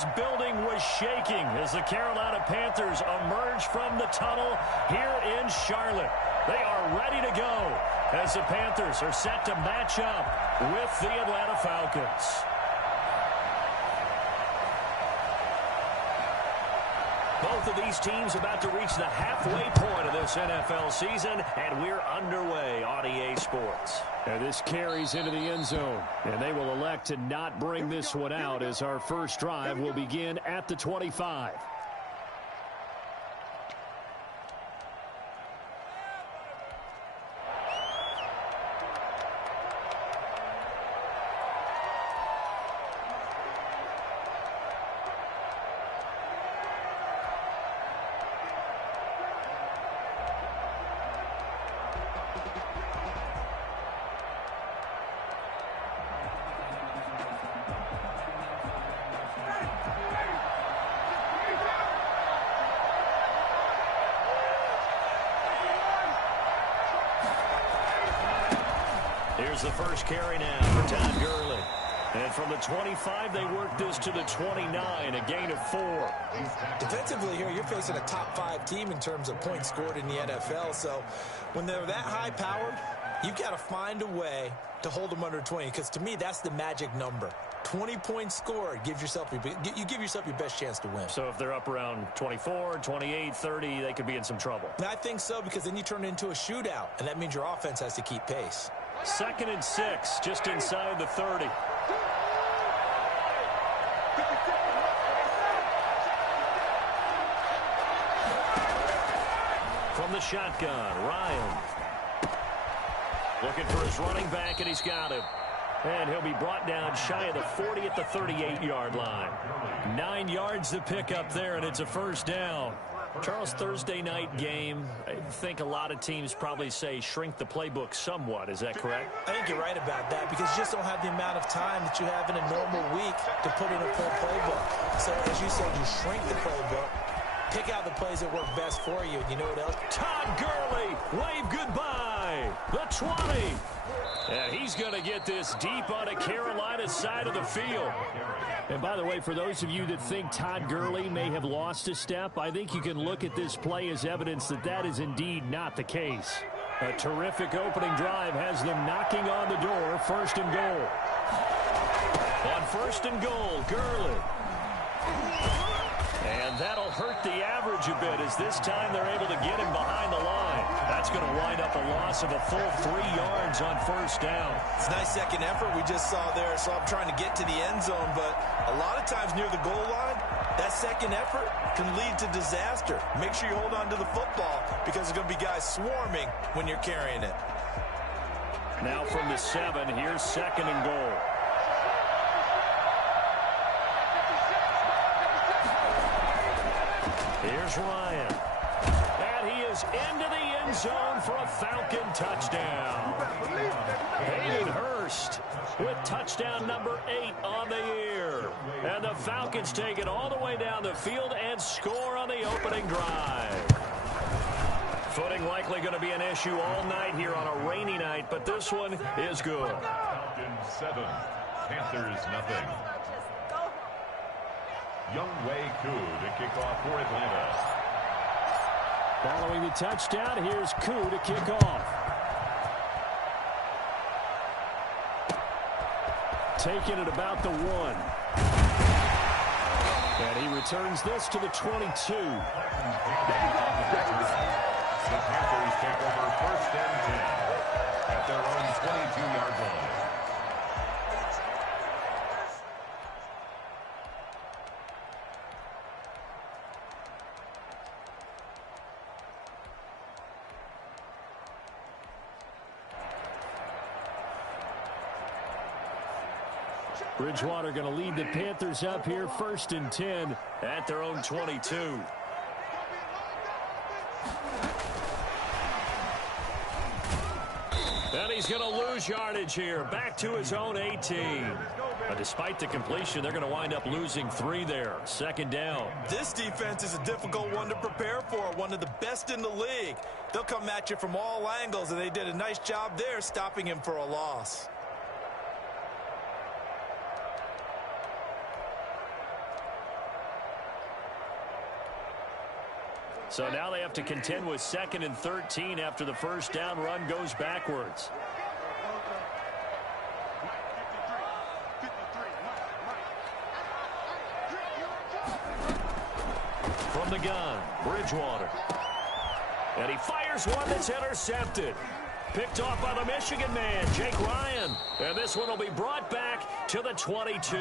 This building was shaking as the Carolina Panthers emerge from the tunnel here in Charlotte. They are ready to go as the Panthers are set to match up with the Atlanta Falcons. Both of these teams about to reach the halfway point of this NFL season, and we're underway on EA Sports. And this carries into the end zone, and they will elect to not bring this one out as our first drive will begin at the 25. Here's the first carry now for Todd Gurley. And from the 25, they work this to the 29, a gain of 4. Defensively here, you're facing a top 5 team in terms of points scored in the NFL. So when they're that high powered, you've got to find a way to hold them under 20. Because to me, that's the magic number. 20 points scored, you give yourself your best chance to win. So if they're up around 24, 28, 30, they could be in some trouble. And I think so, because then you turn it into a shootout, and that means your offense has to keep pace. 2nd and 6, just inside the 30. From the shotgun, Ryan. Looking for his running back, and he's got him. And he'll be brought down shy of the 40 at the 38-yard line. 9 yards to pick up there, and it's a first down. Charles, Thursday night game, I think a lot of teams probably say shrink the playbook somewhat. Is that correct? I think you're right about that, because you just don't have the amount of time that you have in a normal week to put in a full playbook. So, as you said, you shrink the playbook, pick out the plays that work best for you. You know what else? Todd Gurley, wave goodbye. The 20. And he's going to get this deep on the Carolina side of the field. And by the way, for those of you that think Todd Gurley may have lost a step, I think you can look at this play as evidence that that is indeed not the case. A terrific opening drive has them knocking on the door. 1st and goal. On 1st and goal, Gurley. And that'll hurt the average a bit, as this time they're able to get him behind the line. That's going to wind up a loss of a full 3 yards on 1st down. It's a nice second effort we just saw there. So I'm trying to get to the end zone, but a lot of times near the goal line, that second effort can lead to disaster. Make sure you hold on to the football, because there's going to be guys swarming when you're carrying it. Now from the 7, here's 2nd and goal. Here's Ryan. And he is into the end zone for a Falcon touchdown. Hayden Hurst with touchdown number 8 on the year. And the Falcons take it all the way down the field and score on the opening drive. Footing likely going to be an issue all night here on a rainy night, but this one is good. Falcons 7, Panthers nothing. Younghoe Koo to kick off for Atlanta. Following the touchdown, here's Koo to kick off. Taking it about the 1. And he returns this to the 22. The Panthers take over 1st and 10 at their own 22-yard line. Bridgewater going to lead the Panthers up here, 1st and 10 at their own 22. And he's going to lose yardage here, back to his own 18. But despite the completion, they're going to wind up losing 3 there. 2nd down. This defense is a difficult one to prepare for, one of the best in the league. They'll come at you from all angles, and they did a nice job there stopping him for a loss. So now they have to contend with 2nd and 13 after the first down run goes backwards. From the gun, Bridgewater. And he fires one that's intercepted. Picked off by the Michigan man, Jake Ryan. And this one will be brought back to the 22.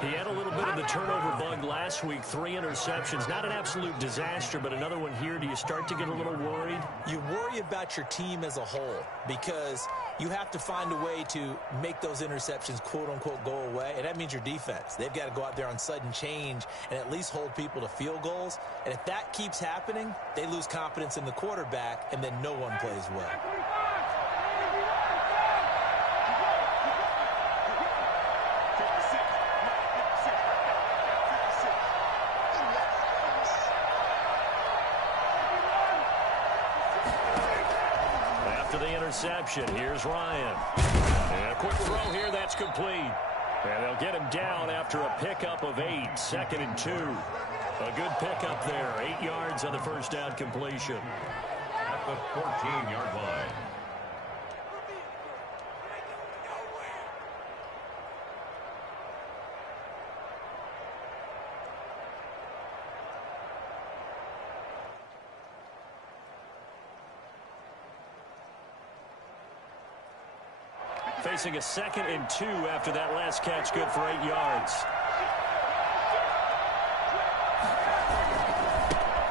He had a little bit of the turnover bug last week, 3 interceptions. Not an absolute disaster, but another one here. Do you start to get a little worried? You worry about your team as a whole because you have to find a way to make those interceptions, quote-unquote, go away, and that means your defense. They've got to go out there on sudden change and at least hold people to field goals. And if that keeps happening, they lose confidence in the quarterback, and then no one plays well. Interception. Here's Ryan. And a quick throw here. That's complete. And they'll get him down after a pickup of 8. 2nd and 2. A good pickup there. 8 yards on the first down completion. At the 14-yard line. Facing a 2nd and 2 after that last catch, good for 8 yards.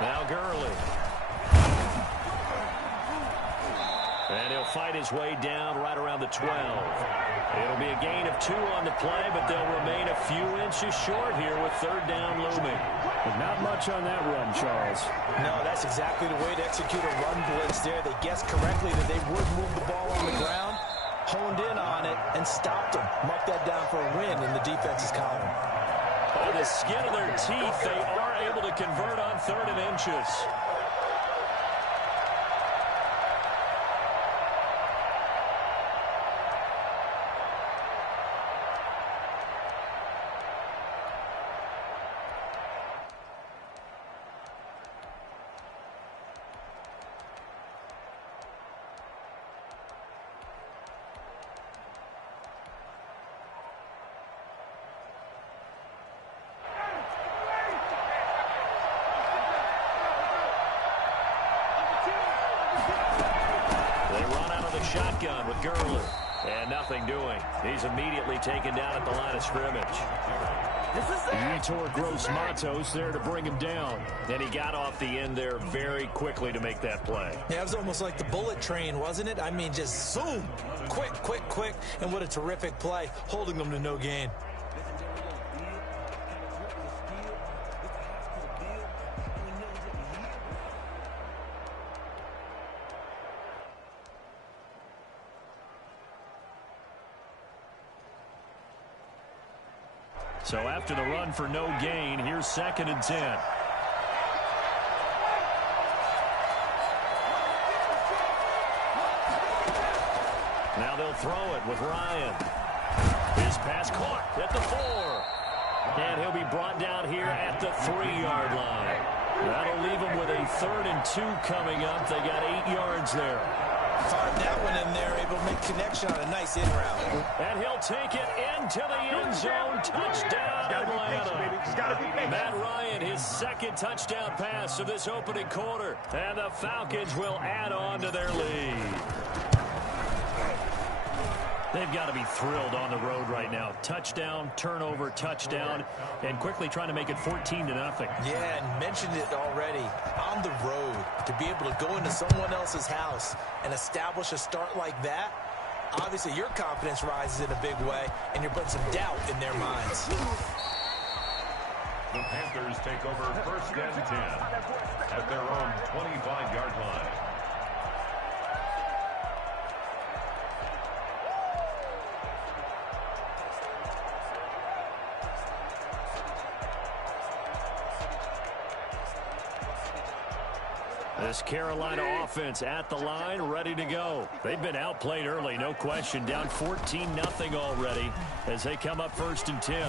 Now Gurley. And he'll fight his way down right around the 12. It'll be a gain of 2 on the play, but they'll remain a few inches short here with 3rd down looming. But not much on that run, Charles. No, that's exactly the way to execute a run blitz there. They guessed correctly that they would move the ball on the ground, honed in on it, and stopped them. Marked that down for a win in the defense's column. By the skin of their teeth, they are able to convert on 3rd and inches. Shotgun with Gurley. And nothing doing. He's immediately taken down at the line of scrimmage. Yetur Gross-Matos there to bring him down. And he got off the end there very quickly to make that play. Yeah, it was almost like the bullet train, wasn't it? I mean, just zoom. Quick, quick, quick. And what a terrific play, holding them to no gain. So after the run for no gain, here's 2nd and 10. Now they'll throw it with Ryan. His pass caught at the 4. And he'll be brought down here at the 3-yard line. That'll leave him with a 3rd and 2 coming up. They got 8 yards there. Fired that one in there, able to make connection on a nice in route. And he'll take it into the end zone. Touchdown, Atlanta. Matt Ryan, his 2nd touchdown pass of this opening quarter. And the Falcons will add on to their lead. They've got to be thrilled on the road right now. Touchdown, turnover, touchdown, and quickly trying to make it 14-0. Yeah, and mentioned it already. On the road, to be able to go into someone else's house and establish a start like that, obviously your confidence rises in a big way, and you're putting some doubt in their minds. The Panthers take over 1st and 10 at their own 25-yard line. This Carolina offense at the line, ready to go. They've been outplayed early, no question. Down 14-0 already as they come up 1st and 10.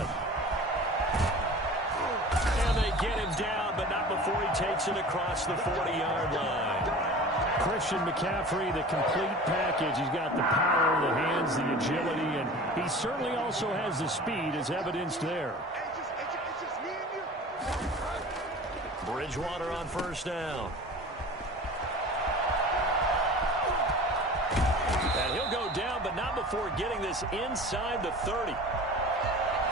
And they get him down, but not before he takes it across the 40-yard line. Christian McCaffrey, the complete package. He's got the power, the hands, the agility, and he certainly also has the speed as evidenced there. Bridgewater on first down. And he'll go down, but not before getting this inside the 30.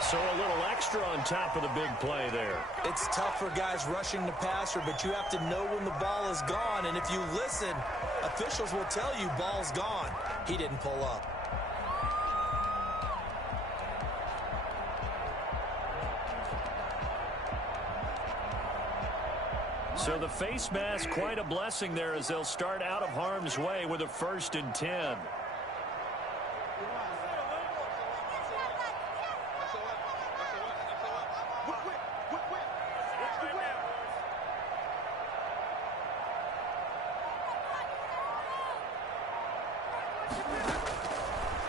So a little extra on top of the big play there. It's tough for guys rushing the passer, but you have to know when the ball is gone. And if you listen, officials will tell you ball's gone. He didn't pull up. So the face mask, quite a blessing there as they'll start out of harm's way with a 1st and 10.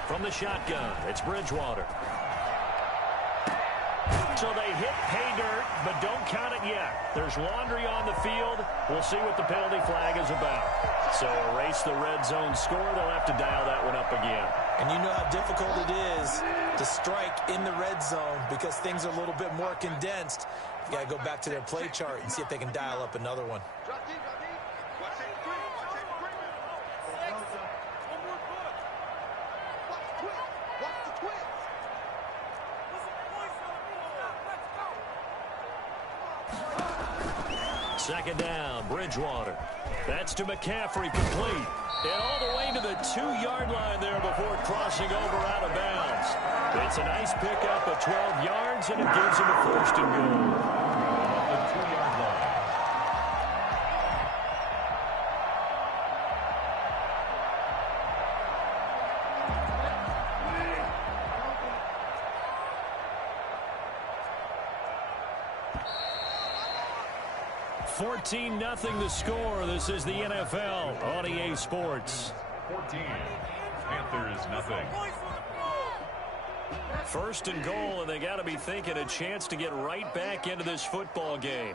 From the shotgun, it's Bridgewater. So they hit pay dirt, but don't count it yet. There's laundry on the field. We'll see what the penalty flag is about. So erase the red zone score. They'll have to dial that one up again. And you know how difficult it is to strike in the red zone because things are a little bit more condensed. You got to go back to their play chart and see if they can dial up another one. Second down, Bridgewater. That's to McCaffrey, complete. And all the way to the 2-yard line there before crossing over out of bounds. It's a nice pickup of 12 yards, and it gives him a 1st and goal. The 2-yard line. $14-0 the score. This is the NFL on EA Sports. 14. Panthers nothing. 1st and goal, and they got to be thinking a chance to get right back into this football game.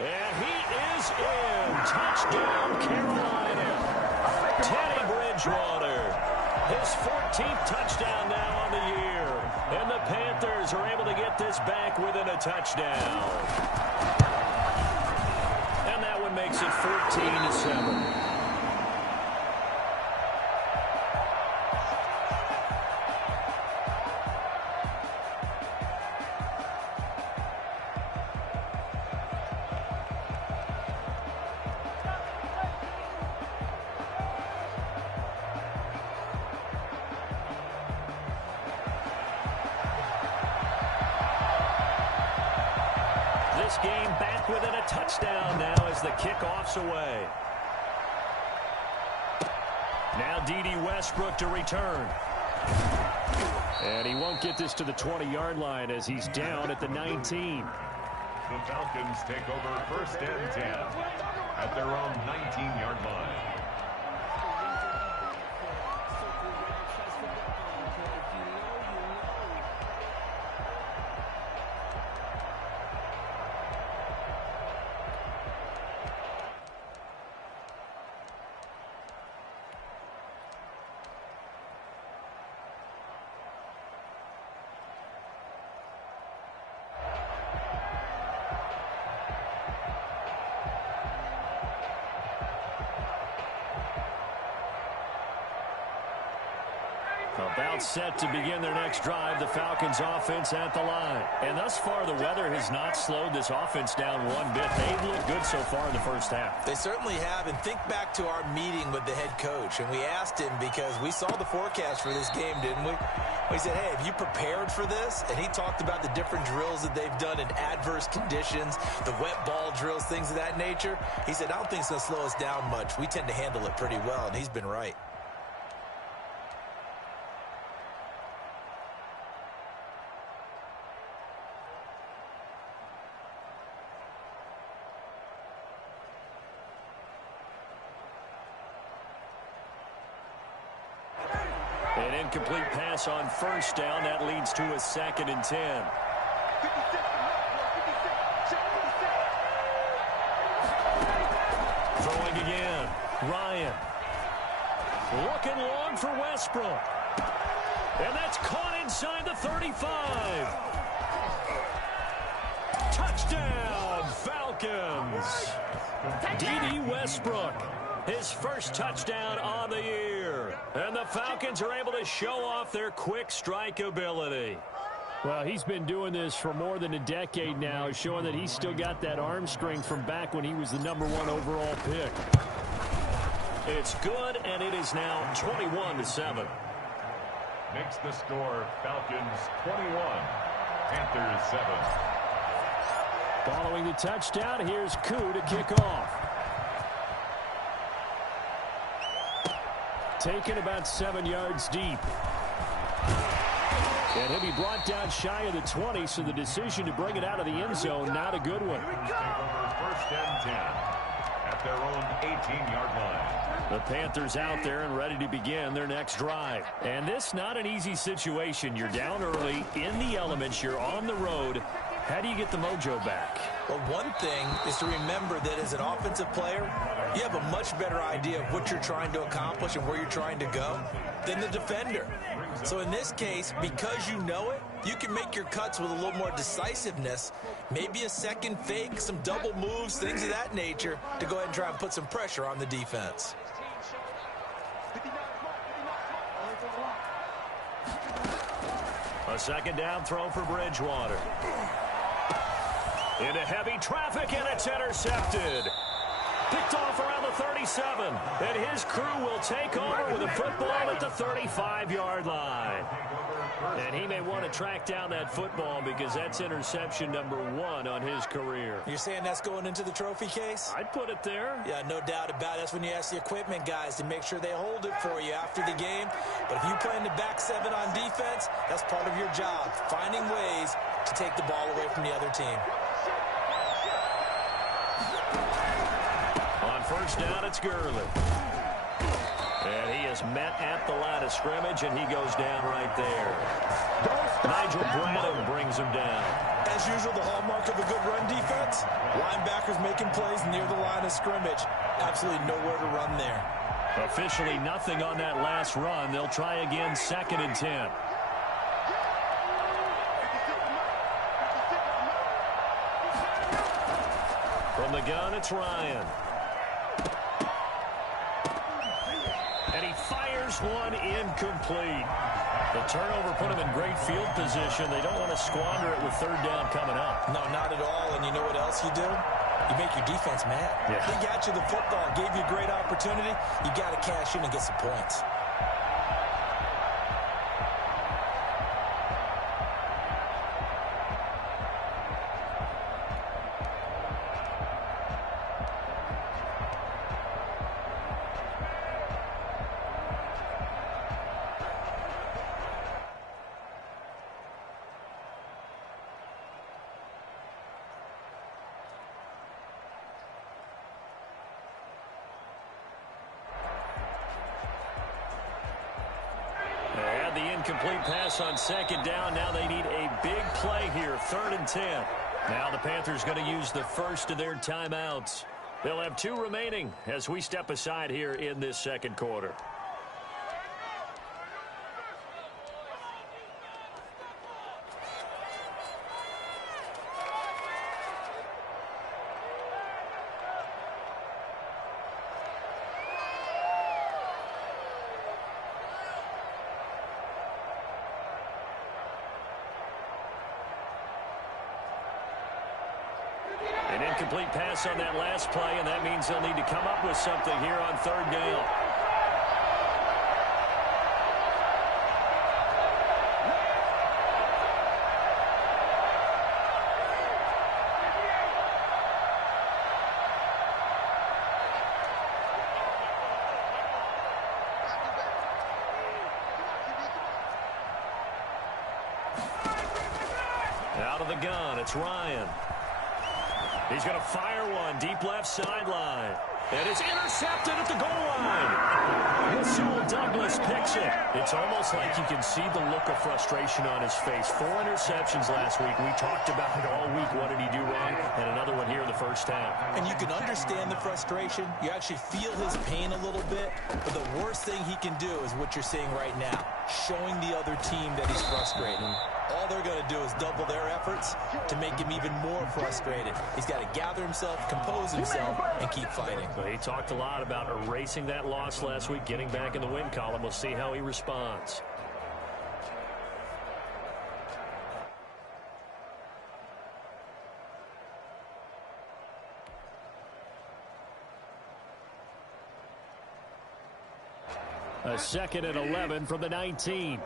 And he is in. Touchdown, Carolina. Teddy Bridgewater. His 14th touchdown now on the year. And the Panthers are able to get this back within a touchdown. And that one makes it 14-7. This game back within a touchdown now as the kickoff's away. Now D.D. Westbrook to return. And he won't get this to the 20-yard line as he's down at the 19. The Falcons take over 1st and 10 at their own 19-yard line. About set to begin their next drive, the Falcons offense at the line. And thus far, the weather has not slowed this offense down one bit. They've looked good so far in the first half. They certainly have. And think back to our meeting with the head coach. And we asked him because we saw the forecast for this game, didn't we? We said, hey, have you prepared for this? And he talked about the different drills that they've done in adverse conditions, the wet ball drills, things of that nature. He said, I don't think it's going to slow us down much. We tend to handle it pretty well, and he's been right. An incomplete pass on first down. That leads to a 2nd and 10. Throwing again. Ryan. Looking long for Westbrook. And that's caught inside the 35. Touchdown, Falcons. D.D. Westbrook, his first touchdown on the year. And the Falcons are able to show off their quick strike ability. Well, he's been doing this for more than a decade now, showing that he's still got that arm strength from back when he was the #1 overall pick. It's good, and it is now 21-7. Makes the score Falcons 21, Panthers 7. Following the touchdown, here's Koo to kick off. Taken about 7 yards deep. And he'll be brought down shy of the 20, so the decision to bring it out of the end zone, not a good one. Take over 1st and 10 at their own 18-yard line. The Panthers out there and ready to begin their next drive. And this not an easy situation. You're down early, in the elements, you're on the road. How do you get the mojo back? Well, one thing is to remember that as an offensive player, you have a much better idea of what you're trying to accomplish and where you're trying to go than the defender. So in this case, because you know it, you can make your cuts with a little more decisiveness, maybe a second fake, some double moves, things of that nature, to go ahead and try and put some pressure on the defense. A 2nd down throw for Bridgewater. Into heavy traffic, and it's intercepted. Picked off around the 37. And his crew will take over with a football at the 35-yard line. And he may want to track down that football because that's interception #1 on his career. You're saying that's going into the trophy case? I'd put it there. Yeah, no doubt about it. That's when you ask the equipment guys to make sure they hold it for you after the game. But if you play in the back 7 on defense, that's part of your job, finding ways to take the ball away from the other team. On 1st down, it's Gurley. And he is met at the line of scrimmage, and he goes down right there. Nigel Bradham brings him down. As usual, the hallmark of a good run defense, linebackers making plays near the line of scrimmage. Absolutely nowhere to run there. Officially nothing on that last run. They'll try again, 2nd and 10. From the gun, it's Ryan. And he fires one incomplete. The turnover put him in great field position. They don't want to squander it with 3rd down coming up. No, not at all. And you know what else you do? You make your defense mad. Yeah. They got you the football, gave you a great opportunity. You got to cash in and get some points. Incomplete pass on 2nd down. Now they need a big play here. 3rd and 10. Now the Panthers going to use the first of their timeouts. They'll have 2 remaining as we step aside here in this 2nd quarter. An incomplete pass on that last play, and that means they'll need to come up with something here on 3rd down. Out of the gun, it's Ryan. He's going to fire one deep left sideline. And it's intercepted at the goal line. Rasul Douglas picks it. It's almost like you can see the look of frustration on his face. 4 interceptions last week. We talked about it all week. What did he do wrong? And another one here in the first half. And you can understand the frustration. You actually feel his pain a little bit. But the worst thing he can do is what you're seeing right now, showing the other team that he's frustrated. All they're going to do is double their efforts to make him even more frustrated. He's got to gather himself, compose himself, and keep fighting. Well, he talked a lot about erasing that loss last week, getting back in the win column. We'll see how he responds. A 2nd and 11 from the 19.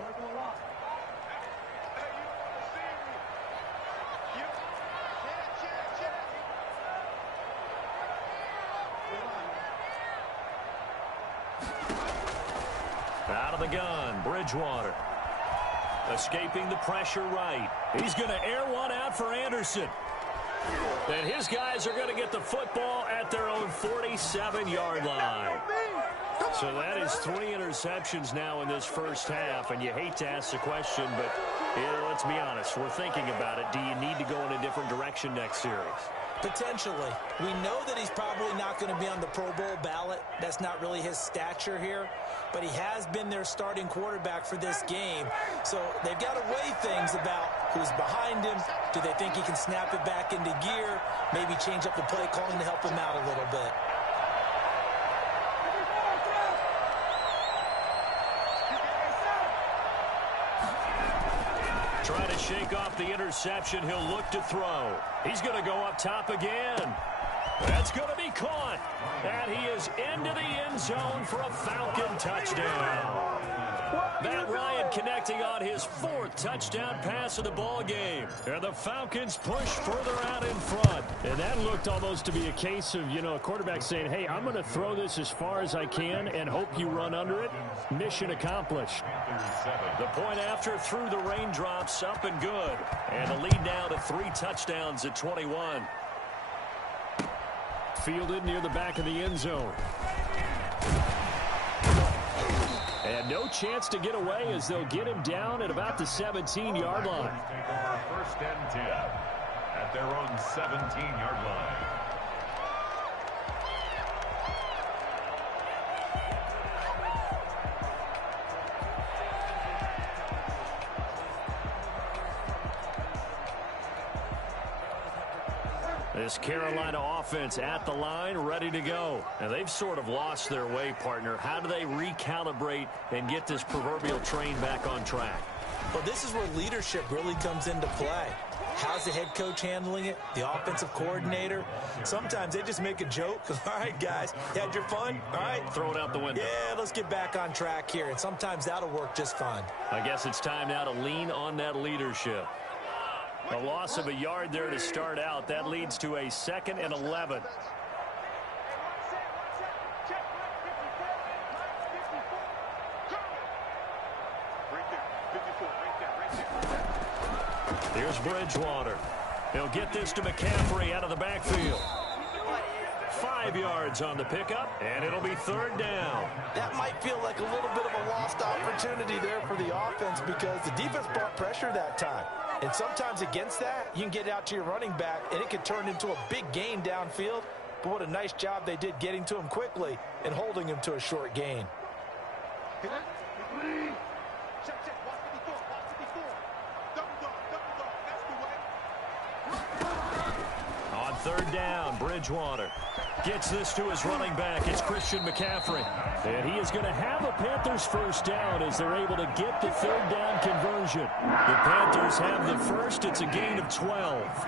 Out of the gun, Bridgewater. Escaping the pressure right. He's going to air one out for Anderson. And his guys are going to get the football at their own 47-yard line. So that is 3 interceptions now in this first half, and you hate to ask the question, but let's be honest, we're thinking about it. Do you need to go in a different direction next series? Potentially. We know that he's probably not going to be on the Pro Bowl ballot. That's not really his stature here, but he has been their starting quarterback for this game. So they've got to weigh things about who's behind him. Do they think he can snap it back into gear? Maybe change up the play calling to help him out a little bit. Trying to shake off the interception. He'll look to throw. He's going to go up top again. That's going to be caught. And he is into the end zone for a Falcon touchdown. Matt Ryan connecting on his 4th touchdown pass of the ball game. And the Falcons push further out in front. And that looked almost to be a case of, a quarterback saying, hey, I'm going to throw this as far as I can and hope you run under it. Mission accomplished. The point after through the raindrops, up and good. And the lead now to 3 touchdowns at 21. Fielded near the back of the end zone. And no chance to get away as they'll get him down at about the 17-yard line. First and 10 at their own 17-yard line. This Carolina offense at the line, ready to go. And they've sort of lost their way, partner. How do they recalibrate and get this proverbial train back on track? Well, this is where leadership really comes into play. How's the head coach handling it? The offensive coordinator? Sometimes they just make a joke. All right, guys, you had your fun? All right. Throw it out the window. Yeah, let's get back on track here. And sometimes that'll work just fine. I guess it's time now to lean on that leadership. A loss of a yard there to start out. That leads to a 2nd and 11. Here's Bridgewater. He'll get this to McCaffrey out of the backfield. 5 yards on the pickup, and it'll be 3rd down. That might feel like a little bit of a lost opportunity there for the offense because the defense brought pressure that time. And sometimes against that, you can get out to your running back, and it can turn into a big gain downfield. But what a nice job they did getting to him quickly and holding him to a short gain. On 3rd down, Bridgewater gets this to his running back. It's Christian McCaffrey. And he is going to have a Panthers first down as they're able to get the 3rd down conversion. The Panthers have the first. It's a gain of 12.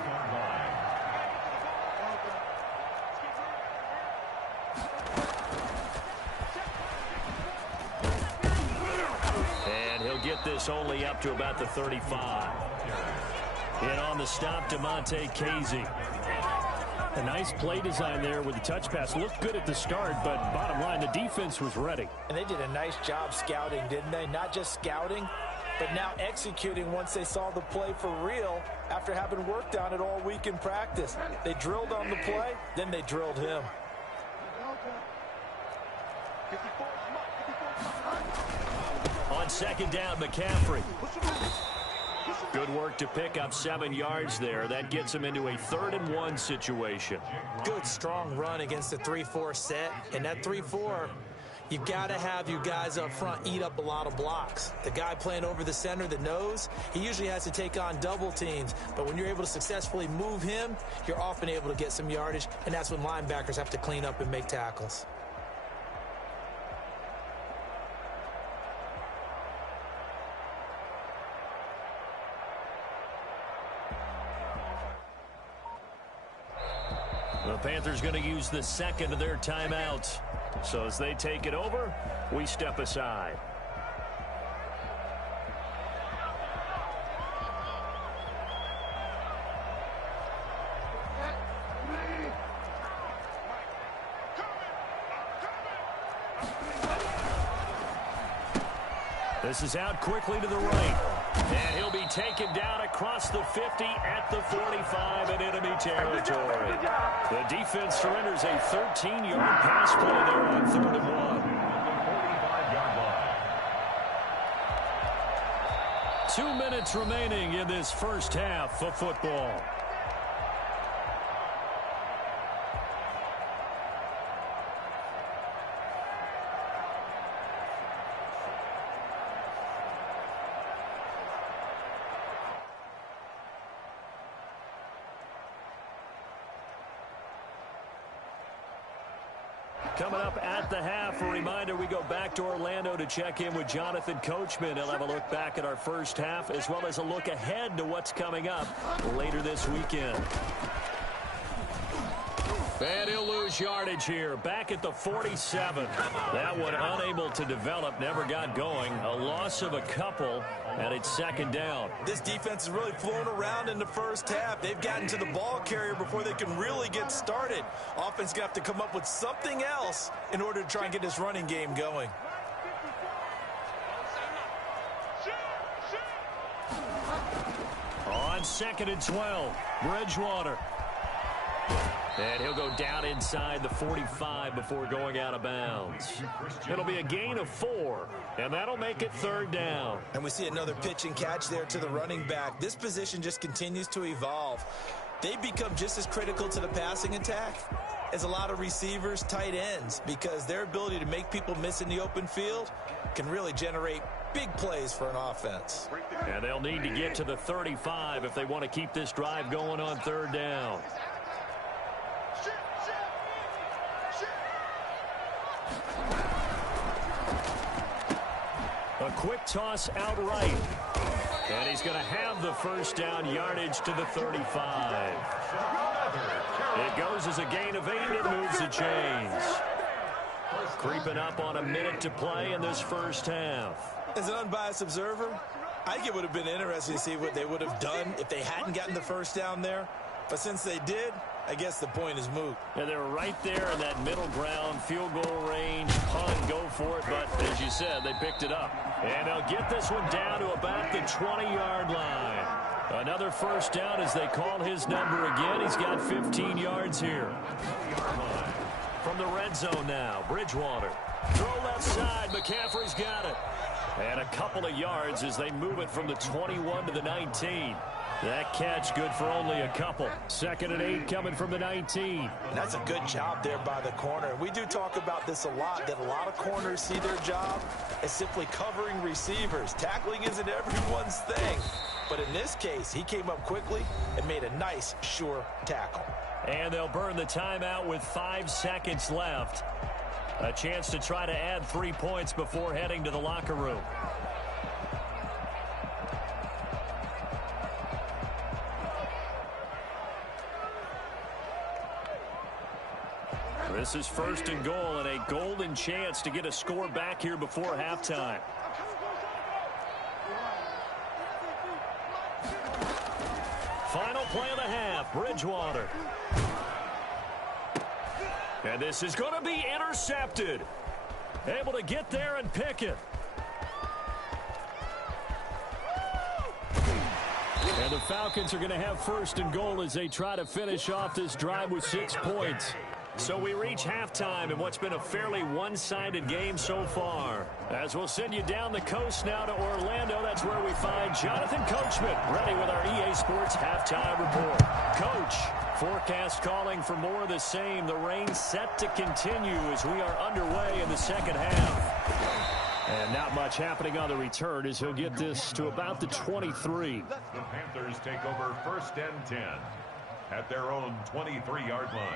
And he'll get this only up to about the 35. And on the stop, DeMonte Casey. A nice play design there with the touch pass. Looked good at the start, but bottom line, the defense was ready. And they did a nice job scouting, didn't they? Not just scouting, but now executing once they saw the play for real after having worked on it all week in practice. They drilled on the play, then they drilled him. On second down, McCaffrey. Good work to pick up 7 yards there. That gets him into a 3rd-and-1 situation. Good, strong run against the 3-4 set. And that 3-4, you've got to have your guys up front eat up a lot of blocks. The guy playing over the center, the nose, he usually has to take on double teams. But when you're able to successfully move him, you're often able to get some yardage. And that's when linebackers have to clean up and make tackles. The Panthers going to use the second of their timeouts. So as they take it over, we step aside. This is out quickly to the right. And he'll be taken down across the 50 at the 45 in enemy territory. The defense surrenders a 13-yard pass play there on 3rd and 1. 2 minutes remaining in this first half of football. Coming up at the half, a reminder, we go back to Orlando to check in with Jonathan Coachman. He'll have a look back at our first half as well as a look ahead to what's coming up later this weekend. And he'll lose yardage here. Back at the 47. That one unable to develop, never got going. A loss of a couple, and it's 2nd down. This defense is really flown around in the first half. They've gotten to the ball carrier before they can really get started. Offense going to have to come up with something else in order to try and get this running game going. On 2nd and 12, Bridgewater. And he'll go down inside the 45 before going out of bounds. It'll be a gain of 4, and that'll make it 3rd down. And we see another pitch and catch there to the running back. This position just continues to evolve. They become just as critical to the passing attack as a lot of receivers, tight ends, because their ability to make people miss in the open field can really generate big plays for an offense. And they'll need to get to the 35 if they want to keep this drive going on 3rd down. A quick toss out right. And he's going to have the first down yardage to the 35. It goes as a gain of 8. It moves the chains. Creeping up on a minute to play in this first half. As an unbiased observer, I think it would have been interesting to see what they would have done if they hadn't gotten the first down there. But since they did, I guess the point is moot. And they were right there in that middle ground, field goal range, punt, go for it. But as you said, they picked it up. And they'll get this one down to about the 20-yard line. Another first down as they call his number again. He's got 15 yards here. From the red zone now, Bridgewater. Throw left side, McCaffrey's got it. And a couple of yards as they move it from the 21 to the 19. That catch good for only a couple. 2nd and 8 coming from the 19. And that's a good job there by the corner. We do talk about this a lot, that a lot of corners see their job as simply covering receivers. Tackling isn't everyone's thing. But in this case, he came up quickly and made a nice, sure tackle. And they'll burn the timeout with 5 seconds left. A chance to try to add 3 points before heading to the locker room. This is 1st and goal and a golden chance to get a score back here before halftime. Final play of the half, Bridgewater. And this is going to be intercepted. Able to get there and pick it. And the Falcons are going to have 1st and goal as they try to finish off this drive with 6 points. So we reach halftime in what's been a fairly one-sided game so far. As we'll send you down the coast now to Orlando, that's where we find Jonathan Coachman, ready with our EA Sports halftime report. Coach, forecast calling for more of the same. The rain set to continue as we are underway in the second half. And not much happening on the return as he'll get this to about the 23. The Panthers take over 1st and 10 at their own 23-yard line.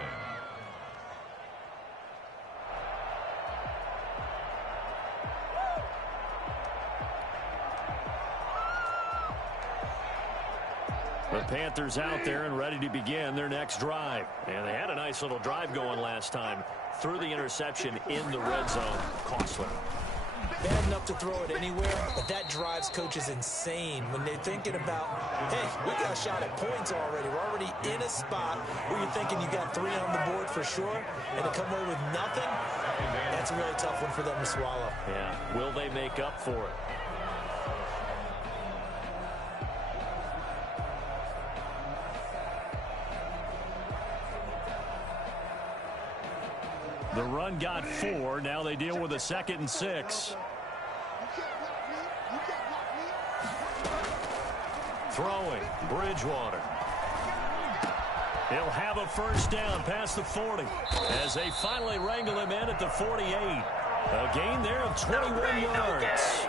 The Panthers out there and ready to begin their next drive. And they had a nice little drive going last time. Threw the interception in the red zone. Costly. Bad enough to throw it anywhere, but that drives coaches insane when they're thinking about, hey, we got a shot at points already. We're already in a spot where you're thinking you got 3 on the board for sure, and to come away with nothing, that's a really tough one for them to swallow. Yeah, will they make up for it? The run got 4. Now they deal with a 2nd and 6. Throwing, Bridgewater. He'll have a first down past the 40 as they finally wrangle him in at the 48. A gain there of 21 yards.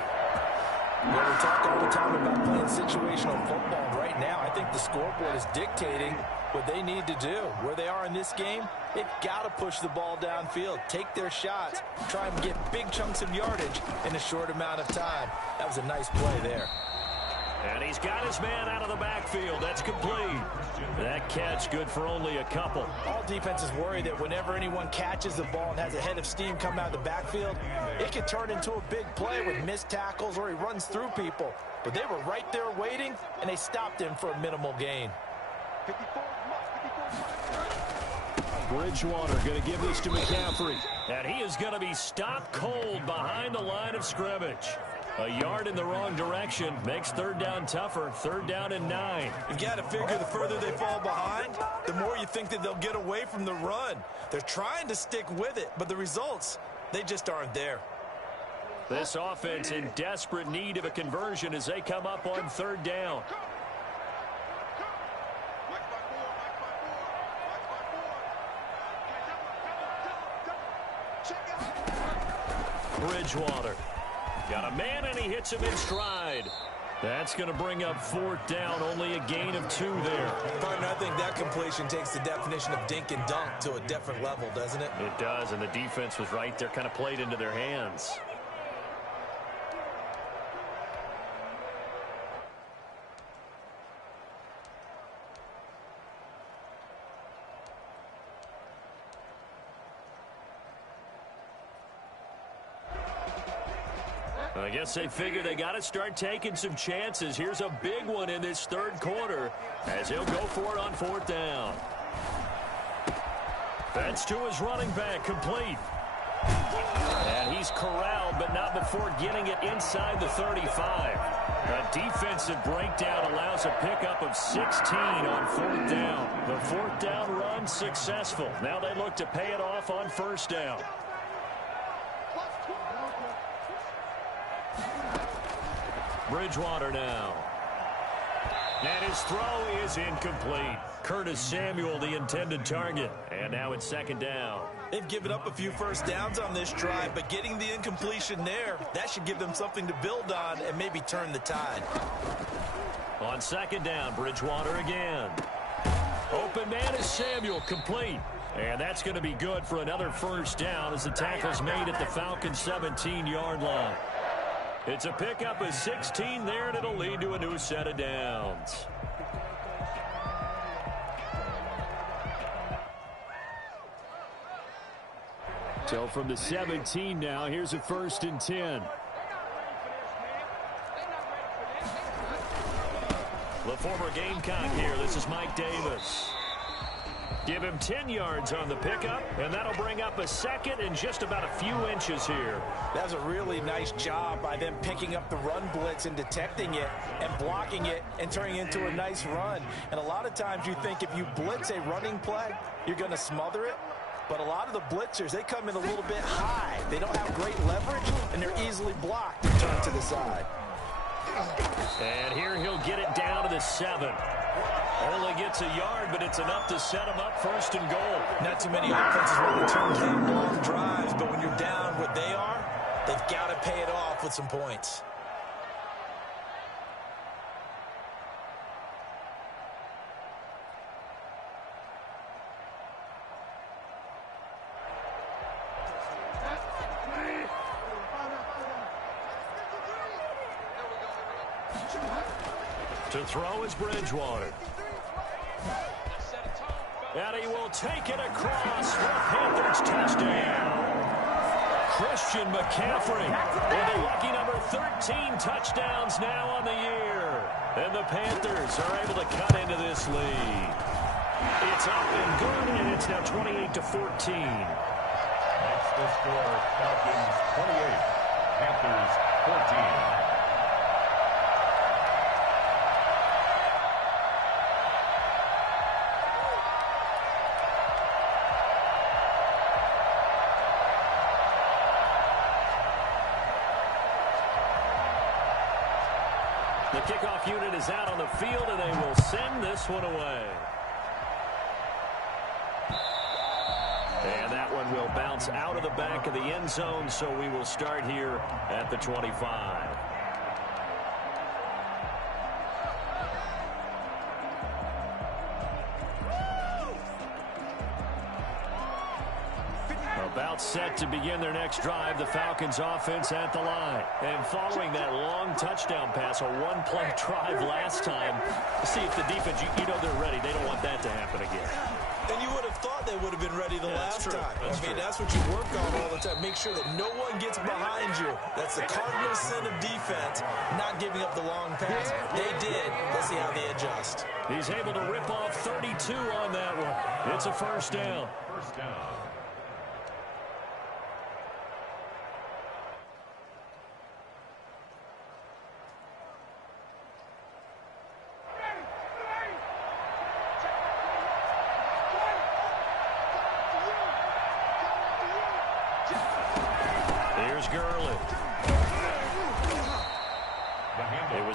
Well, we talk all the time about playing situational football. Right now, I think the scoreboard is dictating what they need to do. Where they are in this game, they've got to push the ball downfield, take their shots, try and get big chunks of yardage in a short amount of time. That was a nice play there. And he's got his man out of the backfield. That's complete. That catch good for only a couple. All defenses worry that whenever anyone catches the ball and has a head of steam come out of the backfield, it can turn into a big play with missed tackles or he runs through people. But they were right there waiting, and they stopped him for a minimal gain. Bridgewater going to give this to McCaffrey. And he is going to be stopped cold behind the line of scrimmage. A yard in the wrong direction makes 3rd down tougher. 3rd down and 9. You've got to figure the further they fall behind, the more you think that they'll get away from the run. They're trying to stick with it, but the results, they just aren't there. This offense in desperate need of a conversion as they come up on 3rd down. Bridgewater. Got a man, and he hits him in stride. That's going to bring up 4th down, only a gain of 2 there. Partner, I think that completion takes the definition of dink and dunk to a different level, doesn't it? It does, and the defense was right there, kind of played into their hands. I guess they figure they got to start taking some chances. Here's a big one in this 3rd quarter as he'll go for it on 4th down. That's to his running back, complete. And he's corralled, but not before getting it inside the 35. A defensive breakdown allows a pickup of 16 on 4th down. The 4th down run successful. Now they look to pay it off on 1st down. Bridgewater now. And his throw is incomplete. Curtis Samuel, the intended target. And now it's 2nd down. They've given up a few first downs on this drive, but getting the incompletion there, that should give them something to build on and maybe turn the tide. On 2nd down, Bridgewater again. Open man is Samuel, complete. And that's going to be good for another first down as the tackle's made at the Falcons' 17-yard line. It's a pickup of 16 there, and it'll lead to a new set of downs. So from the 17 now, here's a 1st and 10. The former Gamecock here. This is Mike Davis. Give him 10 yards on the pickup, and that'll bring up a 2nd and just about a few inches here. That was a really nice job by them picking up the run blitz and detecting it and blocking it and turning it into a nice run. And a lot of times you think if you blitz a running play, you're going to smother it. But a lot of the blitzers, they come in a little bit high. They don't have great leverage, and they're easily blocked and turned to the side. And here he'll get it down to the 7. Only gets a yard, but it's enough to set him up 1st and goal. Not too many offenses want to turn down long drives, but when you're down what they are, they've got to pay it off with some points. To throw is Bridgewater. And he will take it across for a Panthers touchdown. Christian McCaffrey with a lucky number 13 touchdowns now on the year. And the Panthers are able to cut into this lead. It's up and good, and it's now 28-14. That's the score. Falcons 28, Panthers 14. The kickoff unit is out on the field, and they will send this one away. And that one will bounce out of the back of the end zone, so we will start here at the 25. About set to begin their next drive, the Falcons offense at the line. And following that long touchdown pass, a one-play drive last time, see if the defense, you know they're ready. They don't want that to happen again. And you would have thought they would have been ready the last time. That's what you work on all the time. Make sure that no one gets behind you. That's the cardinal sin of defense, not giving up the long pass. They did. Let's see how they adjust. He's able to rip off 32 on that one. It's a first down. First down.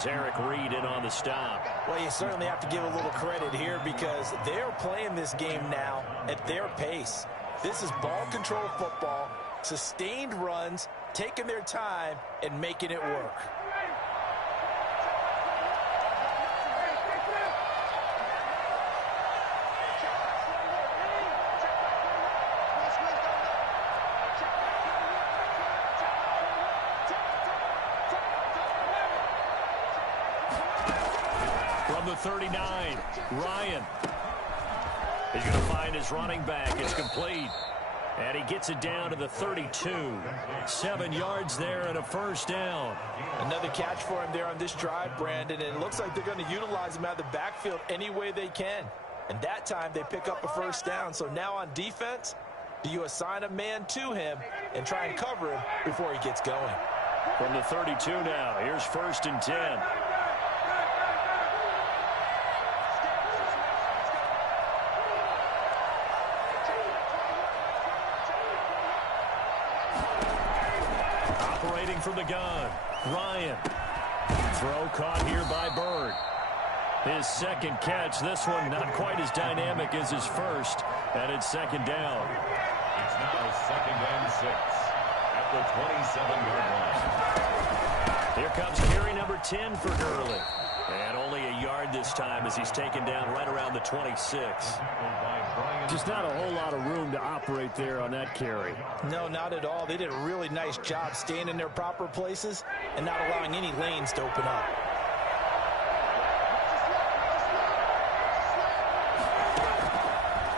Eric Reed in on the stop. Well, you certainly have to give a little credit here because they're playing this game now at their pace. This is ball control football, sustained runs, taking their time, and making it work. The 39, Ryan. He's going to find his running back. It's complete. And he gets it down to the 32. 7 yards there and a first down. Another catch for him there on this drive, Brandon. And it looks like they're going to utilize him out of the backfield any way they can. And that time they pick up a first down. So now on defense, do you assign a man to him and try and cover him before he gets going? From the 32 now, here's 1st and 10. From the gun, Ryan. Throw caught here by Bird. His second catch, this one not quite as dynamic as his first, and it's 2nd down. It's now 2nd and 6 at the 27-yard line. Here comes carry number 10 for Gurley. And only a yard this time as he's taken down right around the 26. Just not a whole lot of room to operate there on that carry. No, not at all. They did a really nice job staying in their proper places and not allowing any lanes to open up.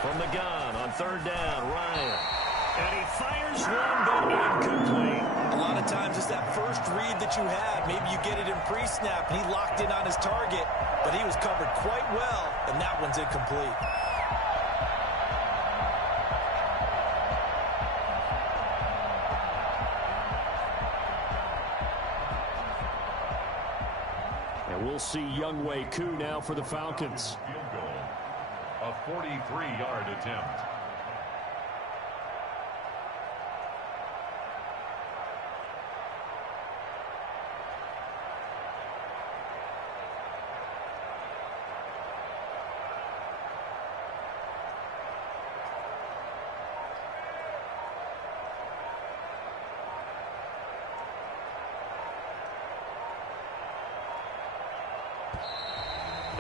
From the gun on 3rd down, Ryan. And he fires one, but incomplete. A lot of times it's that first read that you have. Maybe you get it in pre-snap, and he locked in on his target, but he was covered quite well, and that one's incomplete. And we'll see Younghoe Koo now for the Falcons. Field goal, a 43-yard attempt.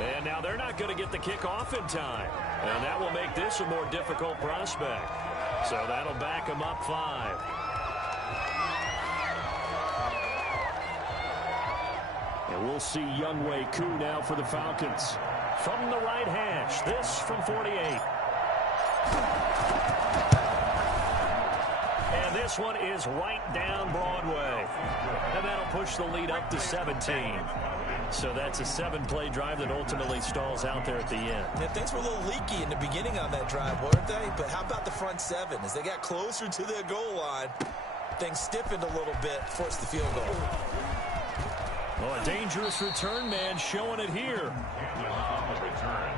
And now they're not going to get the kickoff in time. And that will make this a more difficult prospect. So that'll back them up 5. And we'll see Younghoe Koo now for the Falcons. From the right hash, this from 48. And this one is right down Broadway. And that'll push the lead up to 17. So that's a 7-play drive that ultimately stalls out there at the end. Yeah, things were a little leaky in the beginning on that drive, weren't they? But how about the front 7? As they got closer to their goal line, things stiffened a little bit, forced the field goal. Oh, a dangerous return man showing it here. On the return,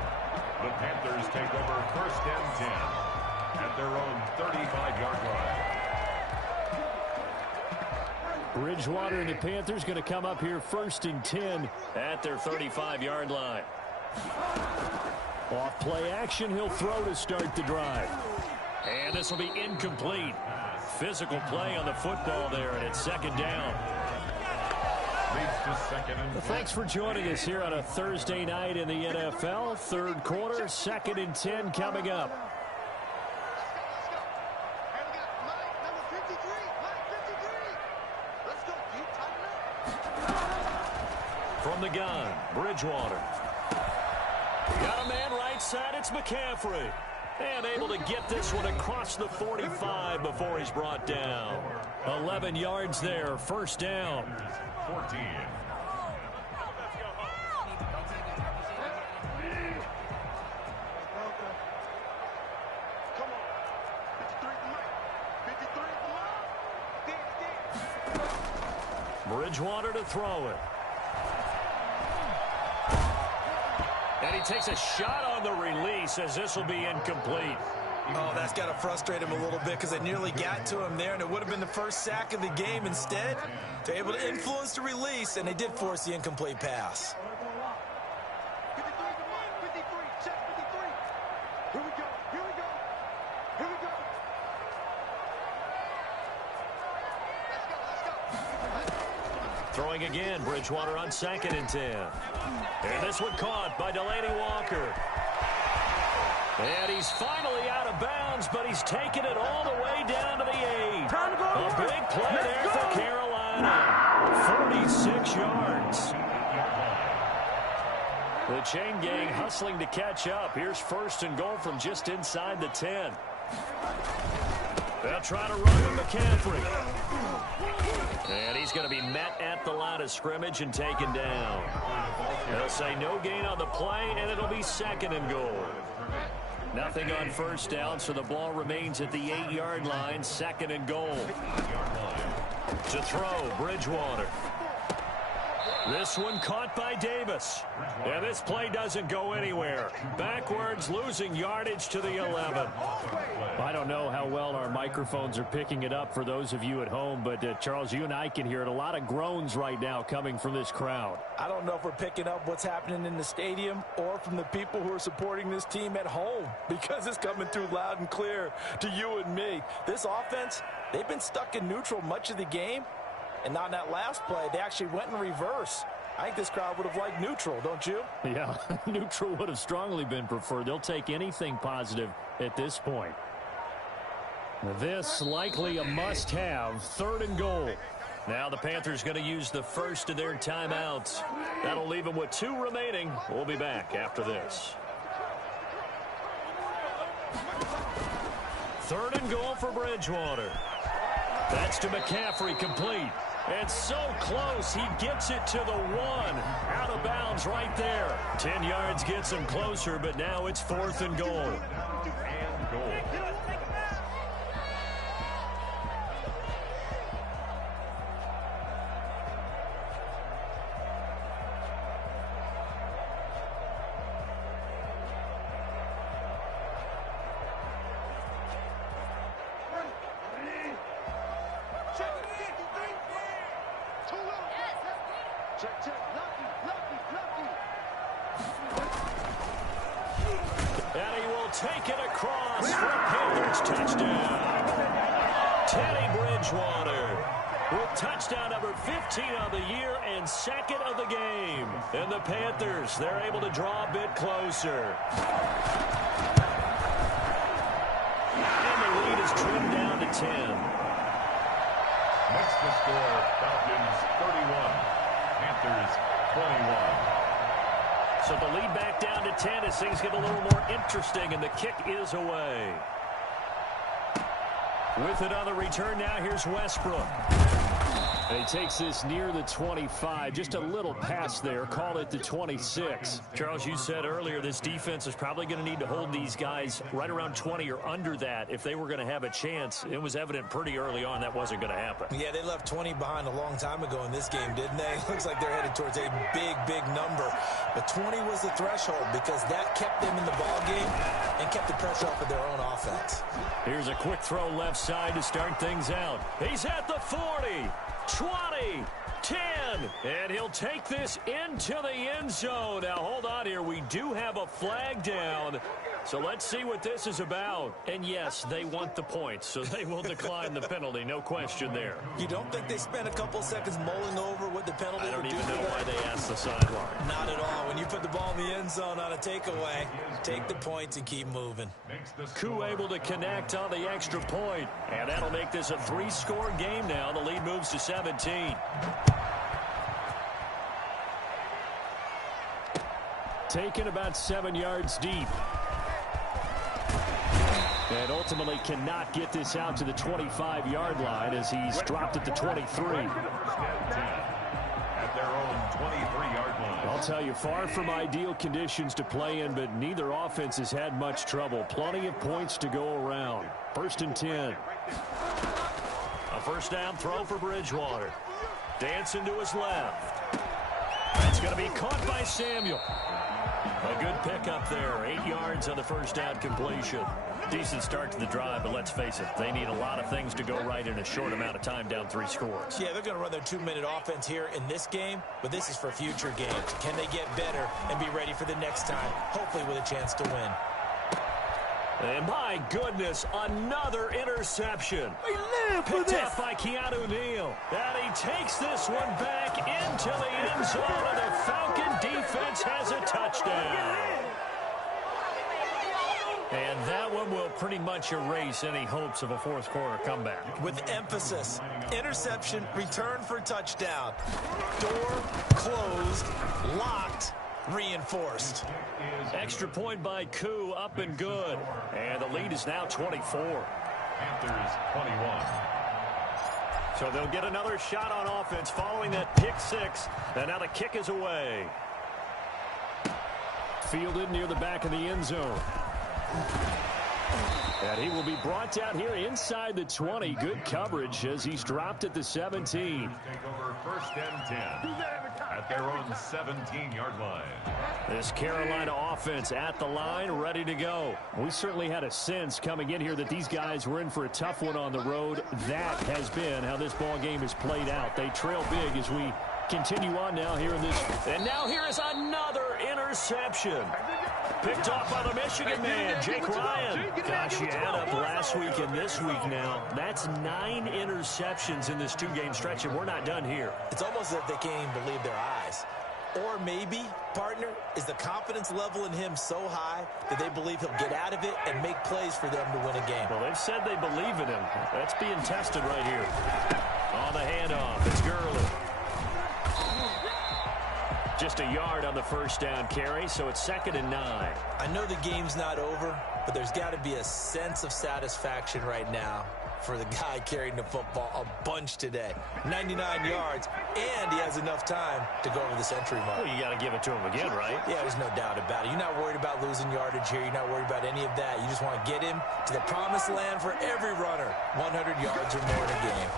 the Panthers take over 1st and 10 at their own 35-yard line. Bridgewater and the Panthers going to come up here 1st and 10 at their 35-yard line. Off play action, he'll throw to start the drive. And this will be incomplete. Physical play on the football there, and it's 2nd down. Thanks for joining us here on a Thursday night in the NFL. 3rd quarter, 2nd and 10 coming up. From the gun, Bridgewater. Got a man right side, it's McCaffrey. And able to get this one across the 45 before he's brought down. 11 yards there, 1st down. 14. Bridgewater to throw it. And he takes a shot on the release as this will be incomplete. Oh, that's got to frustrate him a little bit because they nearly got to him there, and it would have been the first sack of the game. Instead, they're able to influence the release, and they did force the incomplete pass. Throwing again, Bridgewater on 2nd and 10. And this one caught by Delaney Walker. And he's finally out of bounds, but he's taken it all the way down to the 8. A big play there for Carolina. 46 yards. The chain gang hustling to catch up. Here's 1st and goal from just inside the 10. They'll try to run with McCaffrey. And he's going to be met at the line of scrimmage and taken down. They'll say no gain on the play, and it'll be 2nd and goal. Nothing on 1st down, so the ball remains at the 8-yard line, 2nd and goal. To throw, Bridgewater. This one caught by Davis. And this play doesn't go anywhere. Backwards, losing yardage to the 11. I don't know how well our microphones are picking it up for those of you at home, but Charles, you and I can hear it. A lot of groans right now coming from this crowd. I don't know if we're picking up what's happening in the stadium or from the people who are supporting this team at home, because it's coming through loud and clear to you and me. This offense, they've been stuck in neutral much of the game. And on that last play, they actually went in reverse. I think this crowd would have liked neutral, don't you? Yeah, neutral would have strongly been preferred. They'll take anything positive at this point. This likely a must-have, 3rd and goal. Now the Panthers going to use the first of their timeouts. That'll leave them with 2 remaining. We'll be back after this. 3rd and goal for Bridgewater. That's to McCaffrey, complete. And so close, he gets it to the 1. Out of bounds right there. 10 yards gets him closer, but now it's 4th and goal. And he will take it across for a Panthers touchdown. Teddy Bridgewater. with touchdown number 15 on the year and second of the game. And the Panthers, they're able to draw a bit closer. And the lead is trimmed down to 10. Next to score, Falcons 31, Panthers 21. So the lead back down to 10 as things get a little more interesting, and the kick is away. With it on the return now, here's Westbrook. And he takes this near the 25. Just a little pass there. Call it the 26. Charles, you said earlier this defense is probably going to need to hold these guys right around 20 or under that if they were going to have a chance. It was evident pretty early on that wasn't going to happen. Yeah, they left 20 behind a long time ago in this game, didn't they? Looks like they're headed towards a big, big number. But 20 was the threshold because that kept them in the ball game and kept the pressure off of their own offense. Here's a quick throw left side to start things out. He's at the 40. 20, 10, and he'll take this into the end zone. Now, hold on here. We do have a flag down, so let's see what this is about. And, yes, they want the points, so they will decline the penalty. No question there. You don't think they spent a couple seconds mulling over what the penalty would do? I don't even know why they asked the sideline. Not at all. When you put the ball in the end zone on a takeaway, take the points and keep moving. Koo able to connect on the extra point, and that'll make this a 3-score game now. The lead moves to 17. Taken about 7 yards deep. And ultimately cannot get this out to the 25-yard line as he's dropped at the 23. At their own 23-yard line. I'll tell you, far from ideal conditions to play in, but neither offense has had much trouble. Plenty of points to go around. 1st and 10. A first down throw for Bridgewater. Dancing to his left. That's going to be caught by Samuel. A good pickup there. 8 yards on the first down completion. Decent start to the drive, but let's face it, they need a lot of things to go right in a short amount of time, down 3 scores. Yeah, they're going to run their 2-minute offense here in this game, but this is for future games. Can they get better and be ready for the next time, hopefully with a chance to win? And my goodness, another interception. Picked up by Keanu Neal. And he takes this one back into the end zone, and the Falcon defense has a touchdown. And that one will pretty much erase any hopes of a fourth-quarter comeback. With emphasis, interception, return for touchdown. Door closed, locked, reinforced. Extra point by Koo, up and good. And the lead is now 24. Panthers 21. So they'll get another shot on offense following that pick 6. And now the kick is away. Fielded near the back of the end zone. And he will be brought down here inside the 20. Good coverage as he's dropped at the 17. Take over 1st and 10 at their own 17-yard line. This Carolina offense at the line, ready to go. We certainly had a sense coming in here that these guys were in for a tough one on the road. That has been how this ball game has played out. They trail big as we continue on now here in this. And now here is another interception. Picked off by the Michigan man, Jake Ryan. Gosh, you add up last week and this week now. That's 9 interceptions in this 2-game stretch, and we're not done here. It's almost as if they can't even believe their eyes. Or maybe, partner, is the confidence level in him so high that they believe he'll get out of it and make plays for them to win a game. Well, they've said they believe in him. That's being tested right here. On the handoff, it's Gurley. Just a yard on the first down carry, so it's 2nd and 9. I know the game's not over, but there's got to be a sense of satisfaction right now for the guy carrying the football a bunch today. 99 yards, and he has enough time to go over the century mark. Well, you got to give it to him again, right? Yeah, there's no doubt about it. You're not worried about losing yardage here. You're not worried about any of that. You just want to get him to the promised land for every runner. 100 yards or more in a game.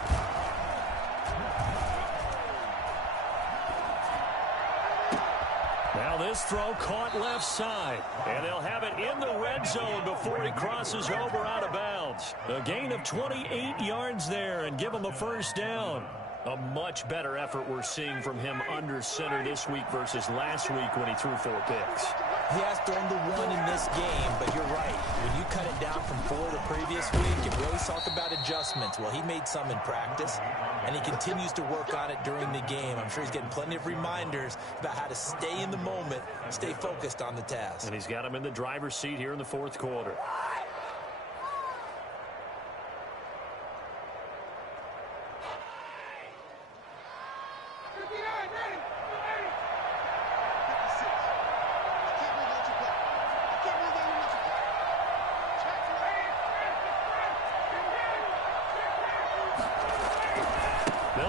Now this throw caught left side. And they'll have it in the red zone before he crosses over out of bounds. A gain of 28 yards there and give him a first down. A much better effort we're seeing from him under center this week versus last week when he threw 4 picks. He has thrown the one in this game, but you're right. When you cut it down from 4 the previous week, and we always talk about adjustments. Well, he made some in practice, and he continues to work on it during the game. I'm sure he's getting plenty of reminders about how to stay in the moment, stay focused on the task. And he's got him in the driver's seat here in the fourth quarter.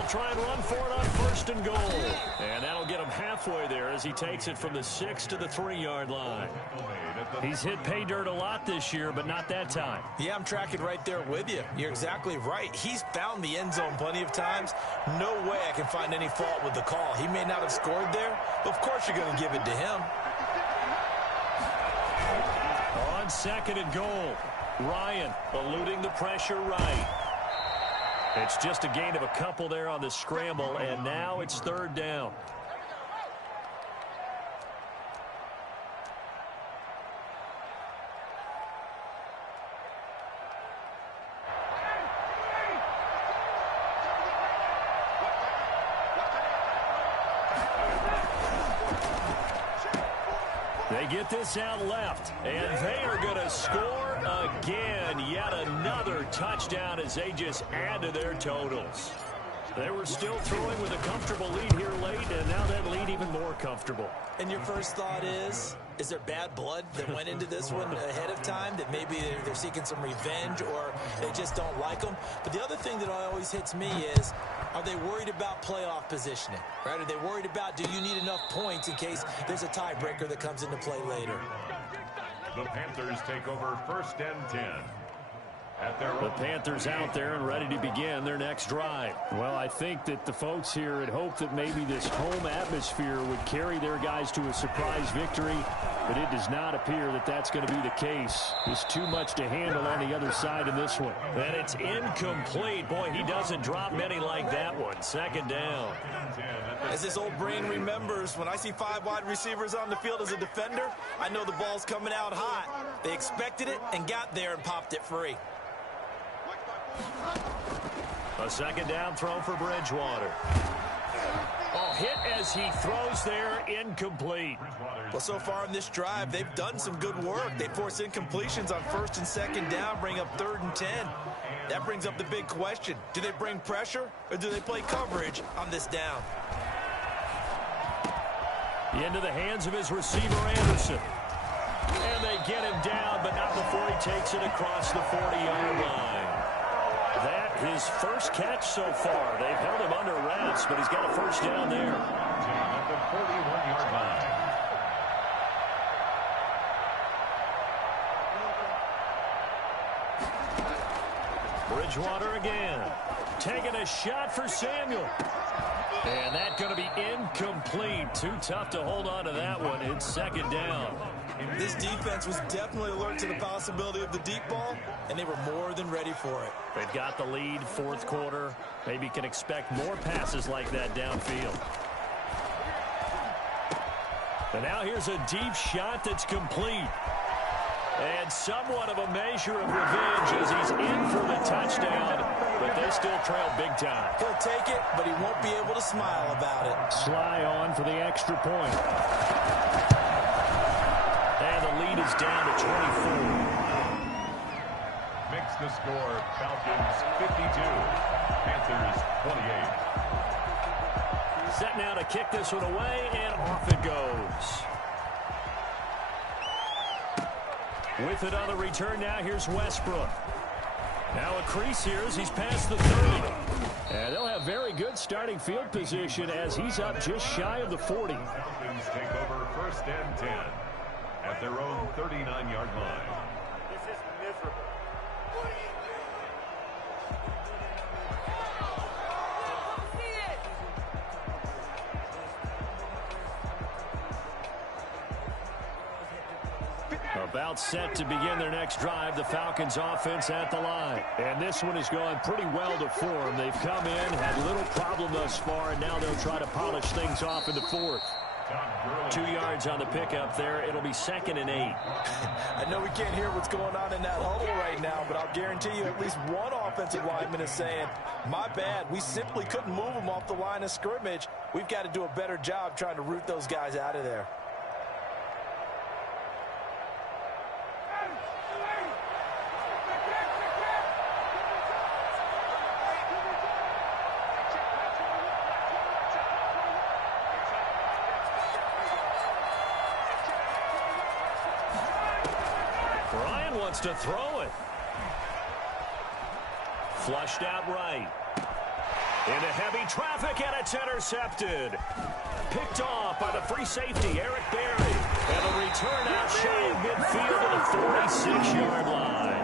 Try and run for it on first and goal. And that'll get him halfway there as he takes it from the 6 to the 3-yard line. He's hit pay dirt a lot this year, but not that time. Yeah, I'm tracking right there with you. You're exactly right. He's found the end zone plenty of times. No way I can find any fault with the call. He may not have scored there, but of course you're going to give it to him. On second and goal, Ryan eluding the pressure right. It's just a gain of a couple there on the scramble, and now it's third down. They get this out left, and they are going to score again. Yet another touchdown as they just add to their totals. They were still throwing with a comfortable lead here late, and now that lead even more comfortable. And your first thought is there bad blood that went into this one ahead of time, that maybe they're seeking some revenge or they just don't like them? But the other thing that always hits me is, are they worried about playoff positioning, right? Are they worried about, do you need enough points in case there's a tiebreaker that comes into play later? The Panthers take over first and 10. The Panthers out there and ready to begin their next drive. Well, I think that the folks here had hoped that maybe this home atmosphere would carry their guys to a surprise victory, but it does not appear that that's going to be the case. There's too much to handle on the other side in this one. And it's incomplete. Boy, he doesn't drop many like that one. Second down. As this old brain remembers, when I see 5 wide receivers on the field as a defender, I know the ball's coming out hot. They expected it and got there and popped it free. A second down throw for Bridgewater. Oh, hit as he throws there, incomplete. Well, so far in this drive, they've done some good work. They force incompletions on first and second down, bring up 3rd and 10. That brings up the big question. Do they bring pressure or do they play coverage on this down? Into the hands of his receiver, Anderson. And they get him down, but not before he takes it across the 40-yard line. That his first catch so far. They've held him under wraps, but he's got a first down there. At the 41-yard line. Bridgewater again. Taking a shot for Samuel. And that's going to be incomplete. Too tough to hold on to that one. It's second down. This defense was definitely alert to the possibility of the deep ball, and they were more than ready for it. They've got the lead, fourth quarter. Maybe can expect more passes like that downfield. And now here's a deep shot that's complete. And somewhat of a measure of revenge as he's in for the touchdown, but they still trail big time. He'll take it, but he won't be able to smile about it. Sly on for the extra point. And the lead is down to 24. Makes the score Falcons 52, Panthers 28. Set now to kick this one away, and off it goes. With it on the return now, here's Westbrook. Now a crease here as he's past the 30. And they'll have very good starting field position as he's up just shy of the 40. Falcons take over first and 10 at their own 39-yard line. This is miserable. About set to begin their next drive, the Falcons offense at the line. And this one is going pretty well to form. They've come in, had little problem thus far, and now they'll try to polish things off in the fourth. 2 yards on the pickup there. It'll be 2nd and 8. I know we can't hear what's going on in that huddle right now, but I'll guarantee you at least one offensive lineman is saying, my bad, we simply couldn't move them off the line of scrimmage. We've got to do a better job trying to root those guys out of there. To throw it. Flushed out right. Into heavy traffic, and it's intercepted. Picked off by the free safety, Eric Berry. And a return out shy of midfield to the 46-yard line.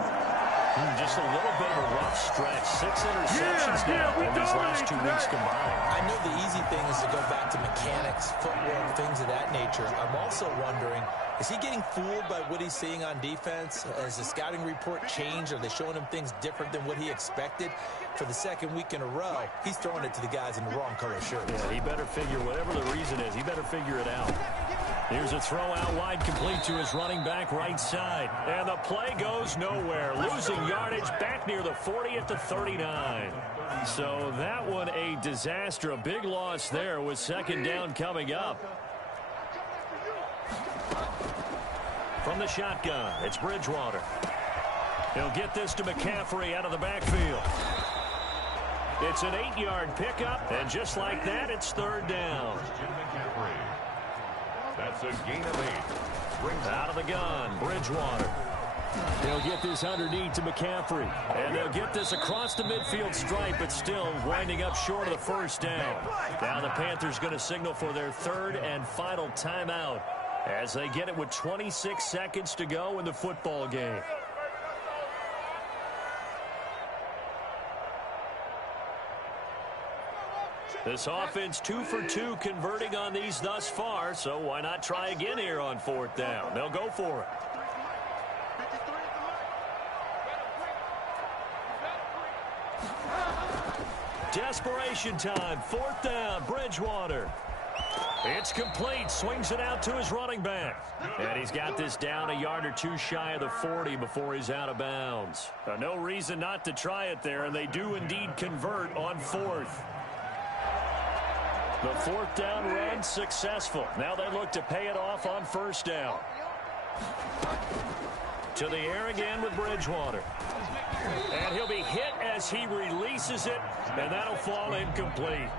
Just a little bit of a rough stretch. 6 interceptions now in these last 2 weeks combined. I know the easy thing is to go back to mechanics, footwork, things of that nature. I'm also wondering, is he getting fooled by what he's seeing on defense? Has the scouting report changed? Are they showing him things different than what he expected? For the 2nd week in a row, he's throwing it to the guys in the wrong color shirts. Yeah, he better figure, whatever the reason is, he better figure it out. Here's a throw out wide, complete to his running back right side. And the play goes nowhere. Losing yardage back near the 40 at the 39. So that one a disaster. A big loss there with 2nd down coming up. From the shotgun, it's Bridgewater. He'll get this to McCaffrey out of the backfield. It's an 8-yard pickup, and just like that, it's 3rd down. That's a gain of 8. Brings out of the gun, Bridgewater. They'll get this underneath to McCaffrey. And they'll get this across the midfield stripe, but still winding up short of the 1st down. Now the Panthers going to signal for their 3rd and final timeout as they get it with 26 seconds to go in the football game. This offense 2 for 2 converting on these thus far, so why not try again here on 4th down? They'll go for it. Desperation time, 4th down, Bridgewater. It's complete, swings it out to his running back. And he's got this down a yard or 2 shy of the 40 before he's out of bounds. No reason not to try it there, and they do indeed convert on 4th. The 4th down run successful. Now they look to pay it off on 1st down. To the air again with Bridgewater. And he'll be hit as he releases it, and that'll fall incomplete.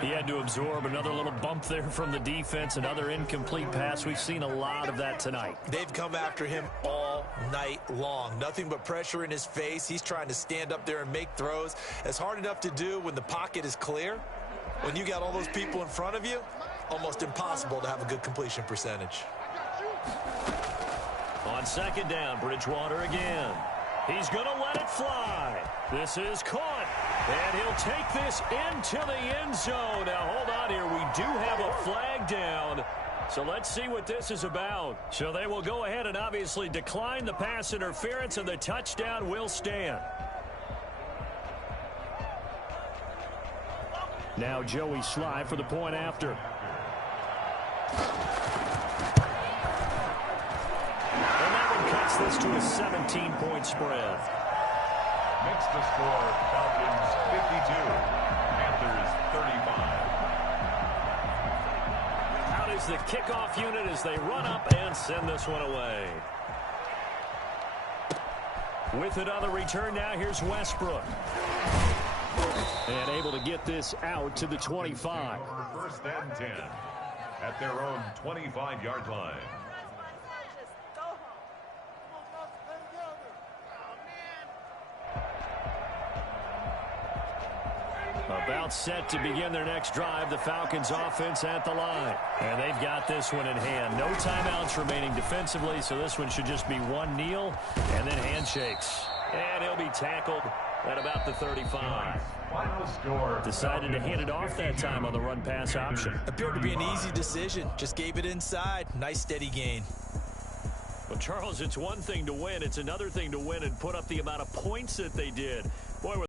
He had to absorb another little bump there from the defense, another incomplete pass. We've seen a lot of that tonight. They've come after him all night long. Nothing but pressure in his face. He's trying to stand up there and make throws. It's hard enough to do when the pocket is clear. When you got all those people in front of you, almost impossible to have a good completion percentage. On 2nd down, Bridgewater again. He's going to let it fly. This is caught. And he'll take this into the end zone. Now, hold on here. We do have a flag down. So let's see what this is about. So they will go ahead and obviously decline the pass interference, and the touchdown will stand. Now Joey Sly for the point after. And that one cuts this to a 17-point spread. Makes the score Falcons 52, Panthers 35. Out is the kickoff unit as they run up and send this one away. With it on the return now, here's Westbrook. And able to get this out to the 25. 1st and 10 at their own 25-yard line. About set to begin their next drive, the Falcons offense at the line. And they've got this one in hand. No timeouts remaining defensively, so this one should just be one kneel and then handshakes. And he'll be tackled at about the 35. Final score. Decided to hand it off that time on the run-pass option. Appeared to be an easy decision. Just gave it inside. Nice steady gain. Well, Charles, it's one thing to win. It's another thing to win and put up the amount of points that they did.